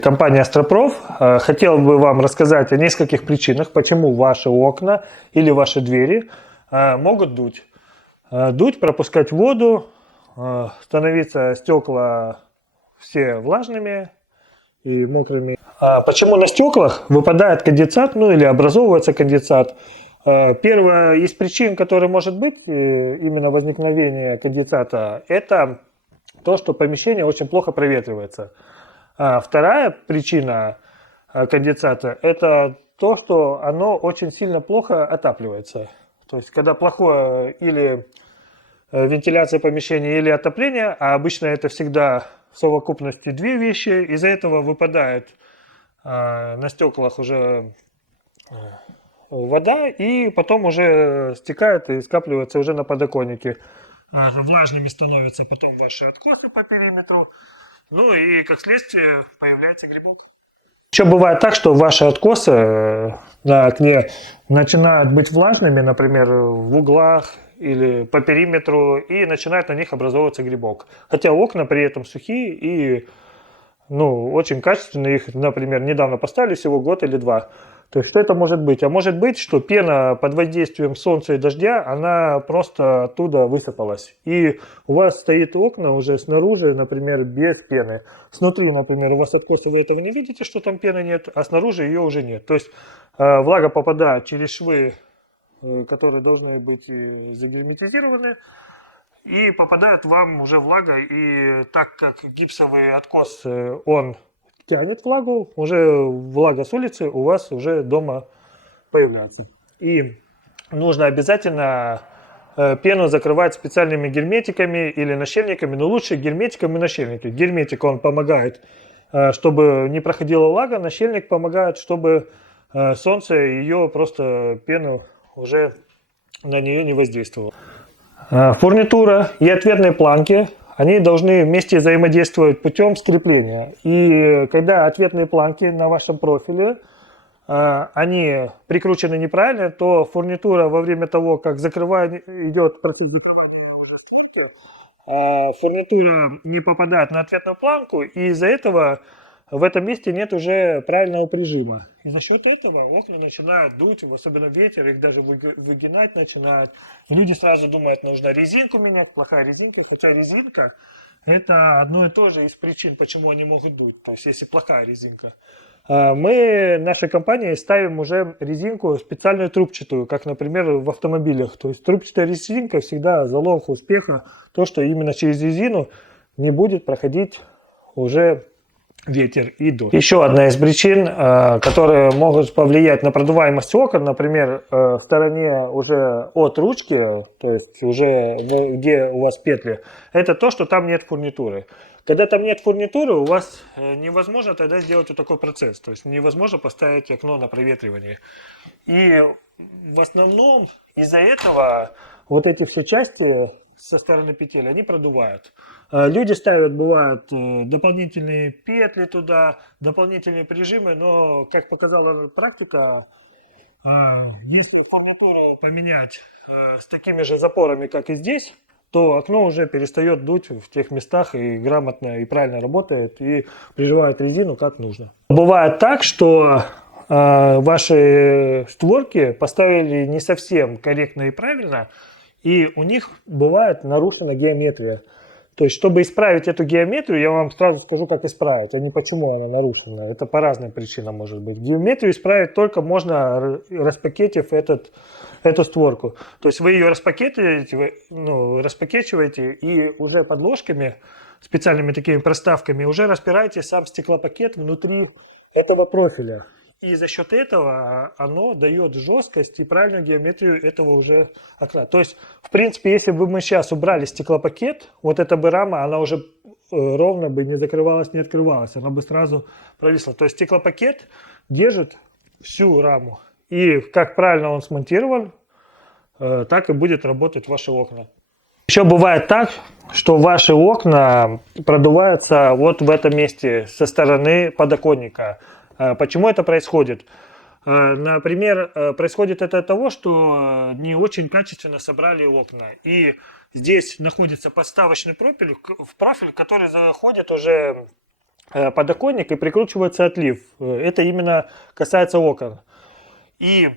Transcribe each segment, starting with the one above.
Компания Астропроф хотела бы вам рассказать о нескольких причинах, почему ваши окна или ваши двери могут дуть. Дуть, пропускать воду, становиться стекла все влажными и мокрыми. Почему на стеклах выпадает конденсат, ну или образовывается конденсат? Первая из причин, которая может быть именно возникновение конденсата, это то, что помещение очень плохо проветривается. Вторая причина конденсата – это то, что оно очень сильно плохо отапливается. То есть, когда плохое или вентиляция помещения, или отопление, а обычно это всегда в совокупности две вещи, из-за этого выпадает на стеклах уже вода, и потом уже стекает и скапливается уже на подоконнике. Влажными становятся потом ваши откосы по периметру. Ну и, как следствие, появляется грибок. Еще бывает так, что ваши откосы на окне начинают быть влажными, например, в углах или по периметру, и начинает на них образовываться грибок. Хотя окна при этом сухие и очень качественные. Их, например, недавно поставили, всего год или два. То есть, что это может быть? А может быть, что пена под воздействием солнца и дождя, она просто оттуда высыпалась. И у вас стоит окна уже снаружи, например, без пены. Снутри, например, у вас откосы, вы этого не видите, что там пены нет, а снаружи ее уже нет. То есть, влага попадает через швы, которые должны быть загерметизированы, и попадает вам уже влага. И так как гипсовый откос, он тянет влагу, уже влага с улицы у вас уже дома появляется. И нужно обязательно пену закрывать специальными герметиками или нащельниками, но лучше герметиком и нащельники. Герметик, он помогает, чтобы не проходила влага, нащельник помогает, чтобы солнце ее просто пену уже на нее не воздействовало. Фурнитура и ответные планки, они должны вместе взаимодействовать путем скрепления. И когда ответные планки на вашем профиле, они прикручены неправильно, то фурнитура во время того, как идет процесс закрывания, фурнитура не попадает на ответную планку, и из-за этого в этом месте нет уже правильного прижима. И за счет этого окна начинают дуть, особенно ветер, их даже выгинать начинают. И люди сразу думают, нужно резинку менять, плохая резинка, хотя резинка это одно и то же из причин, почему они могут дуть, то есть если плохая резинка. Мы, нашей компании, ставим уже резинку специальную трубчатую, как, например, в автомобилях. То есть трубчатая резинка всегда залог успеха, то, что именно через резину не будет проходить уже ветер и дождь. Еще одна из причин, которые могут повлиять на продуваемость окон, например, в стороне уже от ручки, то есть уже где у вас петли, это то, что там нет фурнитуры. Когда там нет фурнитуры, у вас невозможно тогда сделать вот такой процесс. То есть невозможно поставить окно на проветривание. И в основном из-за этого вот эти все части со стороны петель, они продувают. Люди ставят, бывают, дополнительные петли туда, дополнительные прижимы, но, как показала практика, если фурнитуру поменять с такими же запорами, как и здесь, то окно уже перестает дуть в тех местах и грамотно и правильно работает, и прижимает резину как нужно. Бывает так, что ваши створки поставили не совсем корректно и правильно, и у них бывает нарушена геометрия. То есть, чтобы исправить эту геометрию, я вам сразу скажу, как исправить, а не почему она нарушена. Это по разным причинам может быть. Геометрию исправить только можно, распакетив эту створку. То есть, вы ее распакетиваете и уже подложками, специальными такими проставками, уже распираете сам стеклопакет внутри этого профиля. И за счет этого оно дает жесткость и правильную геометрию этого уже окна. То есть, в принципе, если бы мы сейчас убрали стеклопакет, вот эта бы рама, она уже ровно бы не закрывалась, не открывалась. Она бы сразу провисла. То есть, стеклопакет держит всю раму. И как правильно он смонтирован, так и будет работать ваши окна. Еще бывает так, что ваши окна продуваются вот в этом месте со стороны подоконника. Почему это происходит? Например, происходит это от того, что не очень качественно собрали окна. И здесь находится подставочный профиль, который заходит уже подоконник и прикручивается отлив. Это именно касается окон. И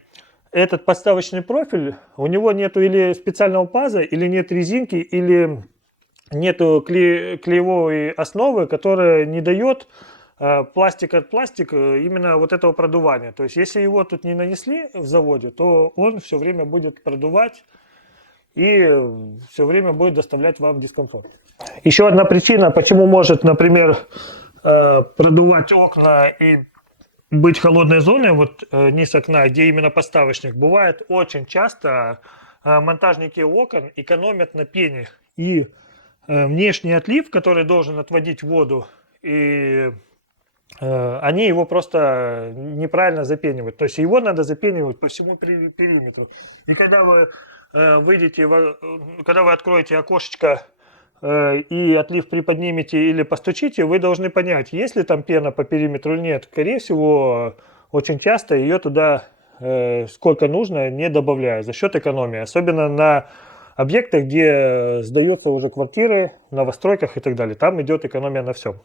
этот подставочный профиль, у него нету или специального паза, или нет резинки, или нету клеевой основы, которая не дает пластик от пластика именно вот этого продувания. То есть если его тут не нанесли в заводе, то он все время будет продувать и все время будет доставлять вам дискомфорт. Еще одна причина, почему может, например, продувать окна и быть холодной зоной, вот низ окна, где именно подставочник, бывает очень часто монтажники окон экономят на пене. И внешний отлив, который должен отводить воду, и они его просто неправильно запенивают. То есть его надо запенивать по всему периметру. И когда вы выйдете, когда вы откроете окошечко и отлив приподнимете или постучите, вы должны понять, есть ли там пена по периметру или нет. Скорее всего, очень часто ее туда сколько нужно не добавляют за счет экономии. Особенно на объектах, где сдаются уже квартиры, новостройках и так далее. Там идет экономия на всем.